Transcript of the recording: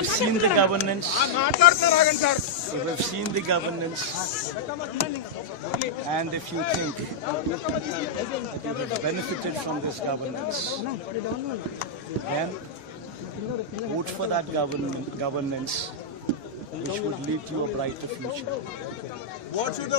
you've seen the governance, and if you think that you have benefited from this governance, then vote for that governance which would lead to a brighter future.